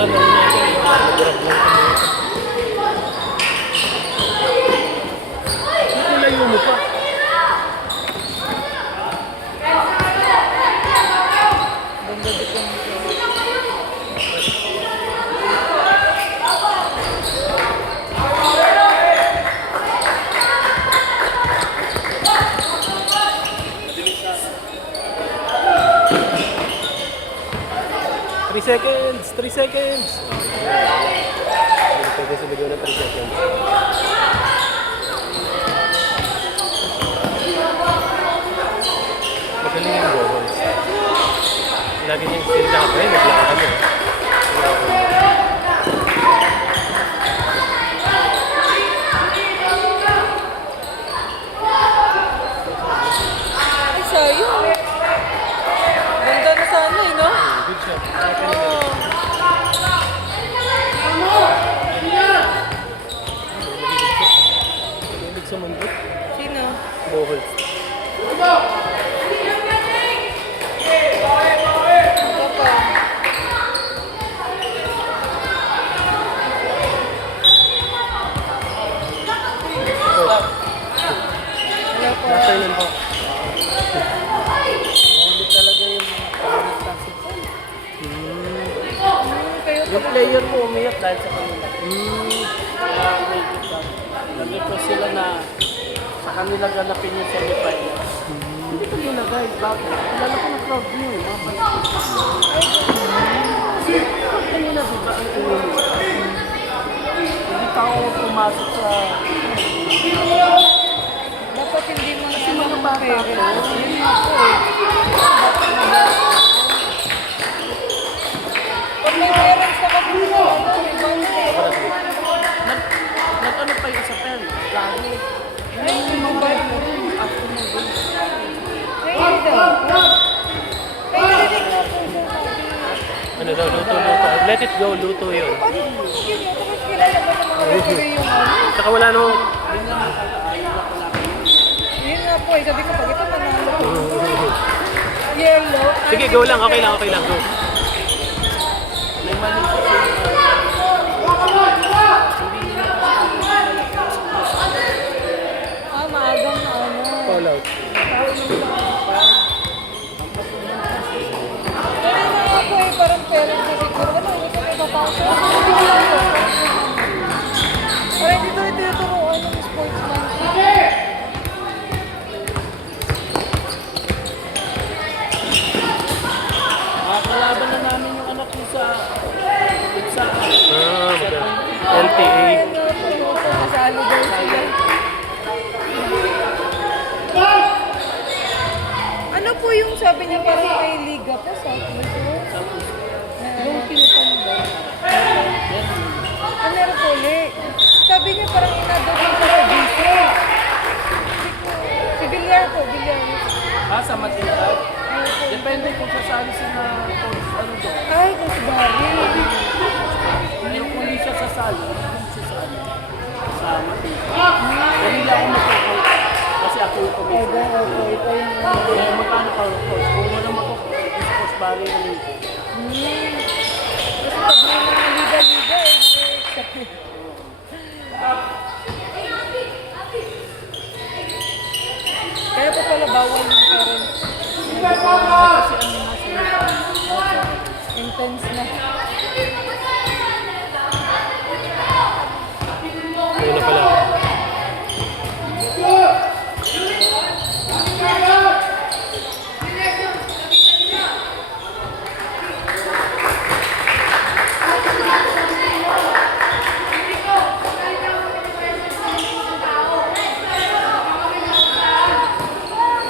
sa laro natin. Nag-grab lang kami. Layo mo pa. Ganda dito yung 3 seconds! 3 seconds! Hindi pwede sumigaw ng 3 seconds. Magaling yung goals. Lagi niyang sila ako eh, naglaka kami. ay, sayang. Ganda na sana eh, no? Good shot. Oo. Mahilig sa mundo. Sino? Bohol. Ito pa. Wala pa. Nasa yun po. Hindi talaga yung pag-classic. Kayo Yung player mo umiyak dahil sa kanila. Kaya may kita. Sabi ko sila na sa kanila ganapin yung semi-final. Hindi ko nilagay. Bakit? Lalo ko na crowd nyo. Kanina diba ang ulo? Hindi pa ako pumasok sa... dapat hindi mo na Kasi mga bata ko. Yun nga po eh. Pag may parents na kasi sila, may bounce eh. Nag-ano pa yung sa pen? Lagi. Ay, yung mobile mo rin. After mo rin. Ay, daw. Ay, narinig mo po siya sabi. Ano daw, luto. Let it go, luto yun. Ano yun? Tapos kilala ba ng mga referee yung ano? Saka wala nung... Yun nga po eh. Sabi ko, pag ito manalo. Yellow. Sige, go lang. Okay lang. Go. May mali kasi Maagang na ano. Call out. Kaya na nga po eh. Parang parents na siguro. Ano, hindi ko may papasok. Parang hindi ko itinuturuan ng sportsman. makakalaban na namin yung anak ko sa LPA. Ano, pumunta kasali daw sila. Ano po yung sabi niya parang may liga po sa puso? yung pinutanda. Ah, meron po ulit. Sabi niya parang inadod niya pa sa GC. Si Bilyar po, Bilyar. Sa matintag. Depende kung sasali siya na ano doon. Ay, Coach Barry. Kung hindi siya sasali, hindi siya sasali. Sa matintag. Hindi ako mag-coach. Kasi ako yung commissioner. Opo, ito yung ano. Kaya magkano pa coach? Kung wala mag-coach, si Coach Barry yung ligo. Kasi pag may mga liga-liga eh. Kaya po pala bawal yung parents. Kasi ano na siya. Intense na. Ayun na pala.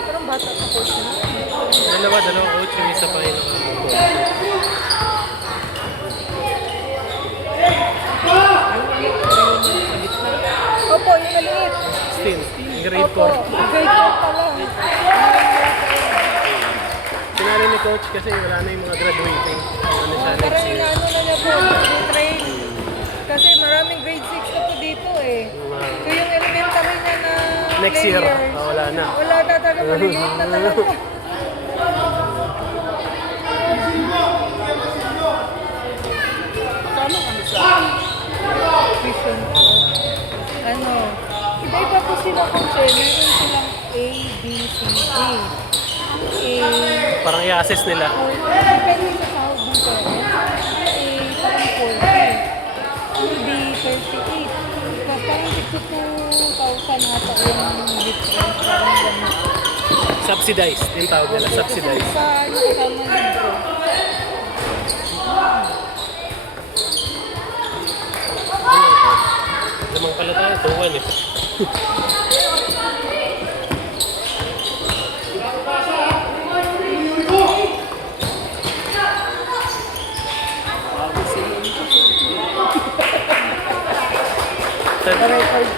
Parang bata pa coach na. Dalawa coach. Yung isa pa yung Opo, yung maliit. Still, grade Opo, 4. grade 4 pa lang. Sinali ni coach kasi wala na yung mga graduating. Ano siya next Parang year. inaano na niya po, train. Kasi maraming grade 6 na po dito eh. So yung elementary niya na Next year, players, wala na. wala na talaga, maliliit na talaga. sila kasi, meron silang A, B, C, D. Ang A, Parang i-assess nila. depende sa sahod ng parents. Ang A, parang 40. Ang B, 38. Tapos parang 62,000 ata yung difference. Parang ganun. Subsidized. Yung tawag nila, subsidized. Sa ano kasama libro. Lamang pala tayo, tuwan eh. Bago sila yung Record.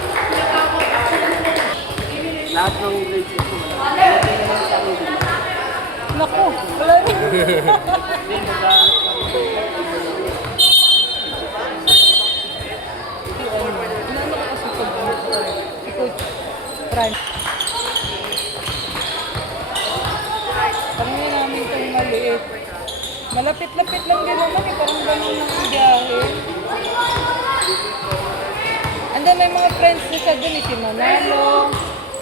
lahat ng grade 6 ko wala. Wala din naman sa amin. Naku, wala rin. Hindi, nag-aalat lang. Ano ko kasi pag si Coach Fran. Tanongin namin itong maliit. Malapit-lapit lang din naman eh. Parang ganun lang ang biyahe. Ando may mga friends na siya dun eh. Si Manalo.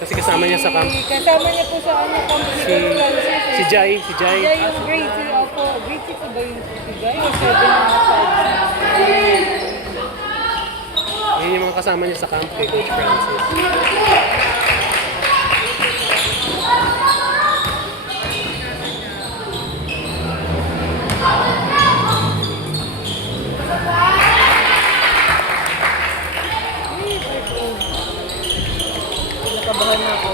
Kasi kasama niya sa camp. Kasama niya po sa ano, camp ni Coach Francis. eh. Si Jai, si Si Jai. Jai yung grade 3 ako. Grade 6 ba yung si Jai? O 7 na ata. Yun yung mga kasama niya sa camp kay Coach Francis. Nakabahan na ako.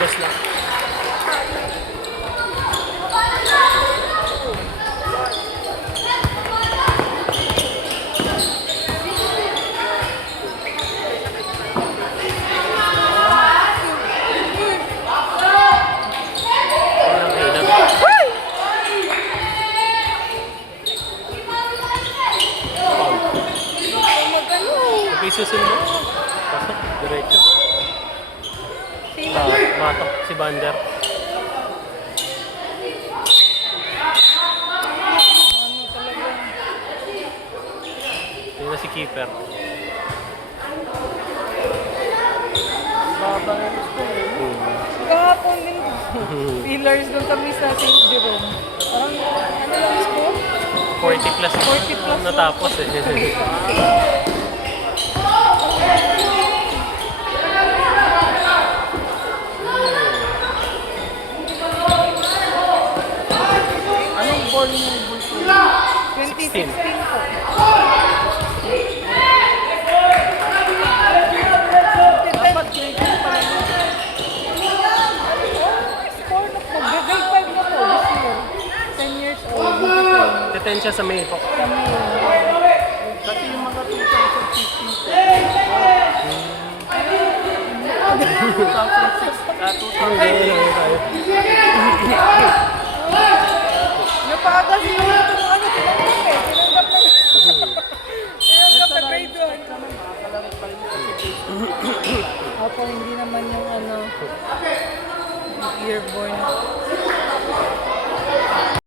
Best lang. Walang hinang. Foul. Magano? Okay, susunod mo. Pasok, diretso. Matok, si Bander. Ano talaga? Yun na si Keeper. Baba ng school eh. Kahapon din. Pillars doon kami sa St. Jerome. Parang ano lang school? 40 plus. 40 plus natapos eh. Anong ball niyo yung bulto? 2016 po. Dapat grade 2 pa lang yun. Score na po. Grade 5 na po this year. 10 years old. Detention sa May po. Kami. Kasi yung mga 2015 po. 2006, Napaaga siguro itong ano, tinanggap eh. Tinanggap na. Tinanggap na grade 1. makakalaro pa rin kasi Ako, hindi naman yung ano, yearborn.